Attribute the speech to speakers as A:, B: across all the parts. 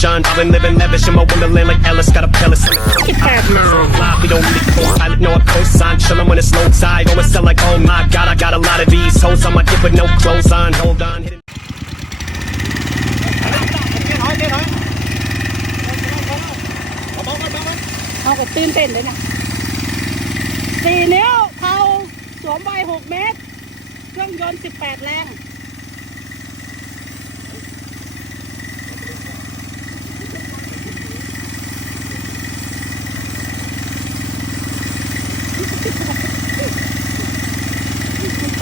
A: traveling, living lavish in my wonderland like Alice. Got a palace in it. Fly, we don't need a co-pilot, no a cosign. Chillin' when it's low tide. Always sound like, oh my god, I got a lot of these hoes on my dick with no clothes on. Hold on, hit it.
B: เขาก็ตื่นเต้นเลยนะสี่นิ้วเขาสวมใบหกเมตร เครื่องยนต์สิบแปดแรง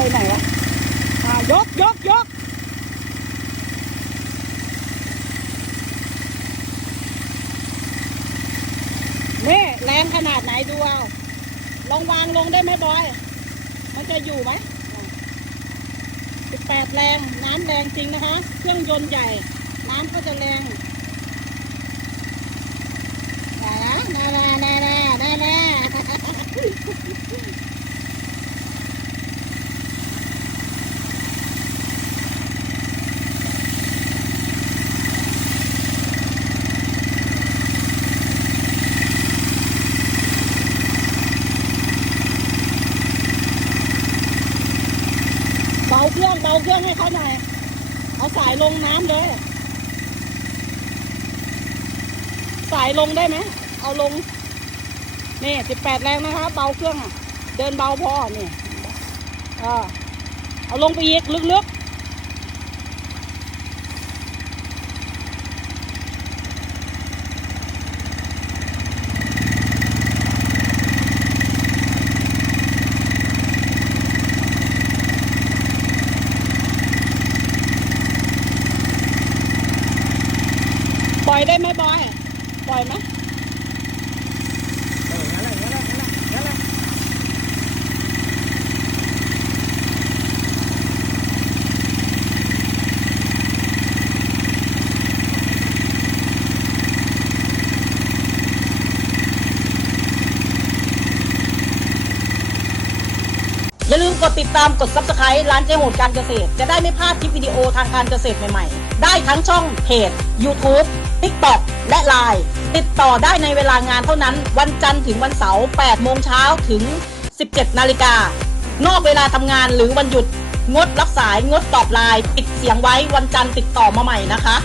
B: ไปไหนวะอ่ายกยกยกนี่แรงขนาดไหนดูเอาลองวางลงได้ไหมบอย มันจะอยู่ไหมสิบแปดแรง น้ำแรงจริงนะคะ เครื่องยนต์ใหญ่ น้ำก็จะแรงนะน่าน่านาน่าน่าน่า เครื่องเบาเครื่องให้เขาหน่อย เอาสายลงน้ำเลย สายลงได้ไหม เอาลง นี่สิบแปดแรงนะคะ เบาเครื่องอะเดินเบาพอนี่อ่าเอาลงไปอีกลึกๆ อยได้ไหมบอย ปล่อยไหม
C: อย่าลืมกดติดตามกด subscribe ร้านเจ๊โหดการเกษตร จะได้ไม่พลาดคลิปวิดีโอทางการเกษตรใหม่ ๆ ได้ทั้งช่องเพจ YouTube t ิ k t o k และ Line ติดต่อได้ในเวลางานเท่านั้น วันจันทร์ถึงวันเสาร์8โมงเช้าถึง 17 นาฬิกา นอกเวลาทำงานหรือวันหยุด งดรับสายงดตอบไลน์ปิดเสียงไว้วันจันทร์ติดต่อมาใหม่นะคะ